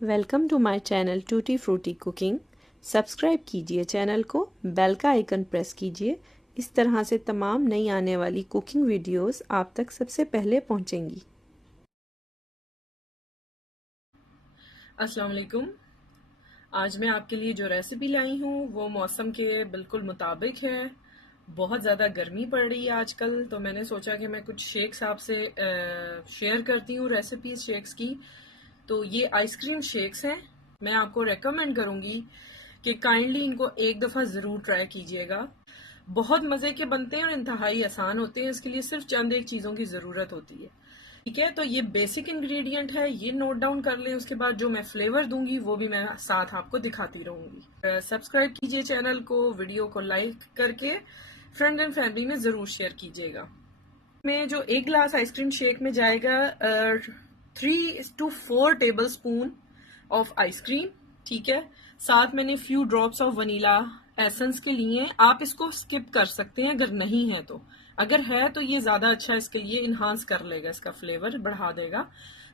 Welcome to my channel tutti frutti cooking. Subscribe कीजिए channel को, bell का icon press कीजिए। इस तरह से तमाम नई आने वाली कुकिंग वीडियोस आप तक सबसे पहले पहुंचेंगी। अस्सलाम वालेकुम। आज मैं आपके लिए जो रेसिपी लाई हूँ वो मौसम के बिल्कुल मुताबिक है। बहुत ज़्यादा गर्मी पड़ रही है आजकल, तो मैंने सोचा कि मैं कुछ शेक्स आपसे शेयर करती हूँ, रेसिपीज शेक्स की। तो ये आइसक्रीम शेक्स हैं। मैं आपको रेकमेंड करूँगी कि काइंडली इनको एक दफ़ा ज़रूर ट्राई कीजिएगा। बहुत मज़े के बनते हैं और इंतहाई आसान होते हैं। इसके लिए सिर्फ चंद एक चीज़ों की ज़रूरत होती है। ठीक है, तो ये बेसिक इंग्रेडिएंट है, ये नोट डाउन कर लें। उसके बाद जो मैं फ्लेवर दूंगी वो भी मैं साथ आपको दिखाती रहूंगी। सब्सक्राइब कीजिए चैनल को, वीडियो को लाइक करके फ्रेंड एंड फैमिली में ज़रूर शेयर कीजिएगा। में जो एक ग्लास आइसक्रीम शेक में जाएगा 3 to 4 table spoon of ice cream. ठीक है, साथ मैंने few drops of vanilla essence के लिए। आप इसको स्किप कर सकते हैं अगर नहीं है तो। अगर है तो ये ज्यादा अच्छा है, इसके लिए इन्हांस कर लेगा, इसका फ्लेवर बढ़ा देगा।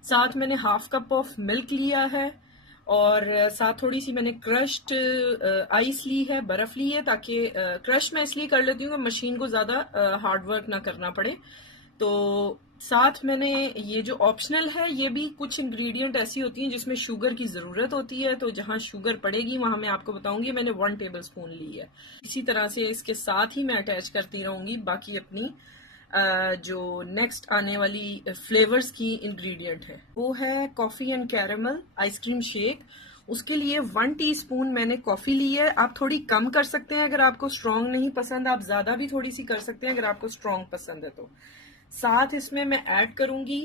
साथ मैंने हाफ कप ऑफ मिल्क लिया है और साथ थोड़ी सी मैंने क्रश्ड आइस ली है, बर्फ ली है, ताकि क्रश मैं इसलिए कर लेती हूँ कि मशीन को ज्यादा हार्ड वर्क ना करना पड़े। तो साथ मैंने ये जो ऑप्शनल है, ये भी कुछ इंग्रेडिएंट ऐसी होती हैं जिसमें शुगर की ज़रूरत होती है, तो जहां शुगर पड़ेगी वहां मैं आपको बताऊंगी। मैंने 1 टेबल स्पून ली है। इसी तरह से इसके साथ ही मैं अटैच करती रहूंगी बाकी अपनी जो नेक्स्ट आने वाली फ्लेवर्स की इंग्रेडिएंट है, वो है coffee and caramel ice cream shake. उसके लिए 1 टीस्पून मैंने कॉफ़ी ली है। आप थोड़ी कम कर सकते हैं अगर आपको स्ट्रॉन्ग नहीं पसंद, आप ज़्यादा भी थोड़ी सी कर सकते हैं अगर आपको स्ट्रॉन्ग पसंद है तो। साथ इसमें मैं ऐड करूंगी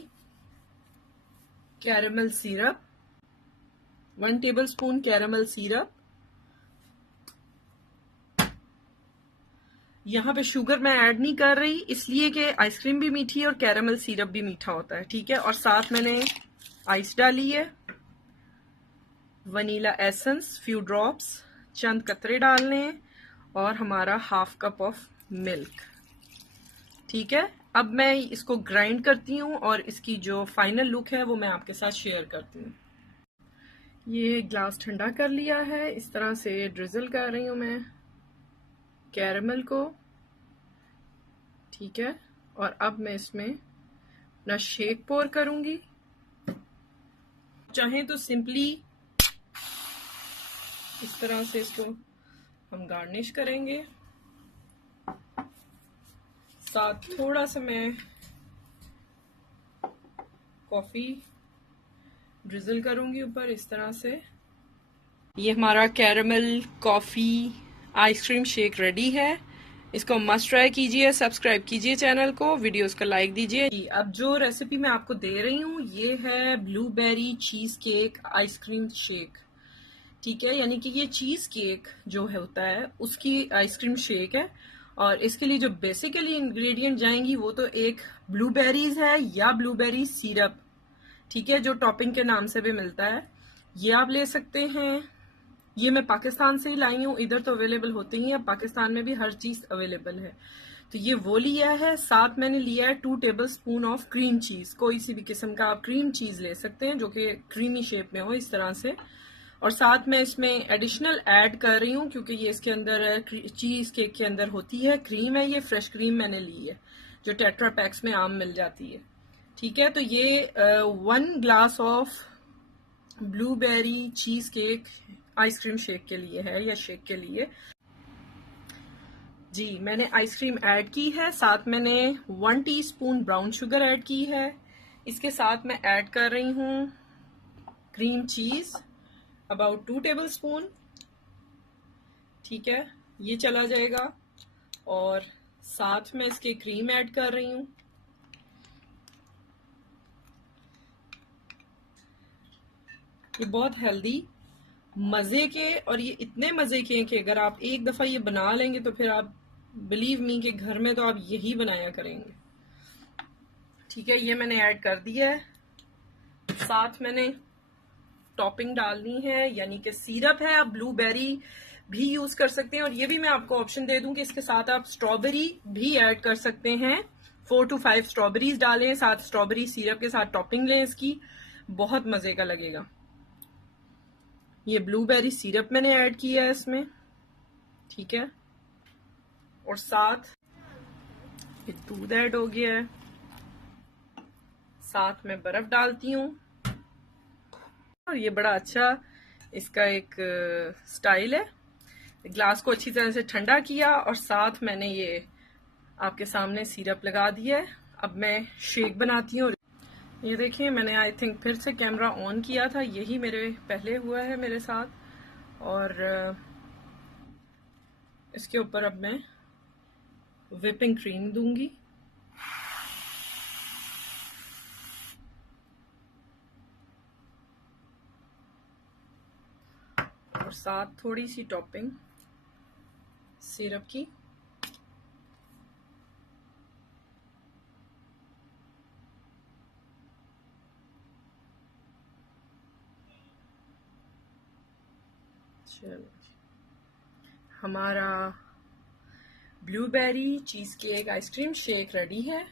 caramel syrup, 1 table spoon caramel syrup. यहाँ पे शुगर मैं ऐड नहीं कर रही, इसलिए कि आइसक्रीम भी मीठी है और कैरेमल सिरप भी मीठा होता है। ठीक है, और साथ मैंने आइस डाली है, वनीला एसेंस फ्यू ड्रॉप्स, चंद कतरे डालने हैं, और हमारा हाफ कप ऑफ मिल्क। ठीक है, अब मैं इसको ग्राइंड करती हूँ और इसकी जो फाइनल लुक है वो मैं आपके साथ शेयर करती हूँ। ये ग्लास ठंडा कर लिया है, इस तरह से ड्रिजल कर रही हूँ मैं कैरेमल को। ठीक है, और अब मैं इसमें अपना शेक पोर करूंगी। चाहें तो सिंपली इस तरह से इसको हम गार्निश करेंगे। साथ थोड़ा सा मैं कॉफी ड्रिजल करूंगी ऊपर, इस तरह से। ये हमारा caramel coffee ice cream shake ready है। इसको मस्ट ट्राई कीजिए, सब्सक्राइब कीजिए चैनल को, वीडियोस को लाइक दीजिए। अब जो रेसिपी मैं आपको दे रही हूँ ये है blueberry cheese cake ice cream shake. ठीक है, यानी कि ये चीज केक जो है होता है उसकी आइसक्रीम शेक है। और इसके लिए जो बेसिकली इंग्रेडिएंट जाएंगी वो तो एक ब्लूबेरीज है या ब्लूबेरी सिरप। ठीक है, जो टॉपिंग के नाम से भी मिलता है, ये आप ले सकते हैं। ये मैं पाकिस्तान से ही लाई हूँ, इधर तो अवेलेबल होते ही है, पाकिस्तान में भी हर चीज अवेलेबल है। तो ये वो लिया है। साथ मैंने लिया है 2 table spoon of cream cheese, कोई सी भी किस्म का आप क्रीम चीज ले सकते हैं जो कि क्रीमी शेप में हो, इस तरह से। और साथ मैं इसमें एडिशनल ऐड कर रही हूँ क्योंकि ये इसके अंदर चीज केक के अंदर होती है क्रीम है, ये फ्रेश क्रीम मैंने ली है जो टेट्रा पैक्स में आम मिल जाती है। ठीक है, तो ये 1 glass of blueberry cheese cake ice cream shake के लिए है, या शेक के लिए। जी, मैंने आइसक्रीम ऐड की है, साथ मैंने 1 टीस्पून ब्राउन शुगर ऐड की है। इसके साथ मैं ऐड कर रही हूँ cream cheese, about 2 table spoon. ठीक है, ये चला जाएगा। और साथ में इसके क्रीम ऐड कर रही हूँ। ये बहुत हेल्दी, मजे के, और ये इतने मजे के हैं कि अगर आप एक दफा ये बना लेंगे तो फिर आप बिलीव मी कि घर में तो आप यही बनाया करेंगे। ठीक है, ये मैंने ऐड कर दिया है। साथ मैंने टॉपिंग डालनी है, यानी कि सिरप है, आप ब्लूबेरी भी यूज कर सकते हैं। और ये भी मैं आपको ऑप्शन दे दूं कि इसके साथ आप स्ट्रॉबेरी भी ऐड कर सकते हैं। 4 to 5 स्ट्रॉबेरीज डालें, साथ स्ट्रॉबेरी सिरप के साथ टॉपिंग लें इसकी, बहुत मजे का लगेगा। ये ब्लूबेरी सिरप मैंने ऐड किया है इसमें, ठीक है। और साथ ये दूध ऐड हो गया है, साथ में बर्फ डालती हूँ। और ये बड़ा अच्छा इसका एक स्टाइल है। ग्लास को अच्छी तरह से ठंडा किया और साथ मैंने ये आपके सामने सिरप लगा दिया है। अब मैं शेक बनाती हूँ। ये देखिए मैंने आई थिंक फिर से कैमरा ऑन किया था, यही मेरे पहले हुआ है मेरे साथ। और इसके ऊपर अब मैं व्हिपिंग क्रीम दूंगी। और साथ थोड़ी सी टॉपिंग सिरप की। चलो, हमारा blueberry cheese cake ice cream shake ready है।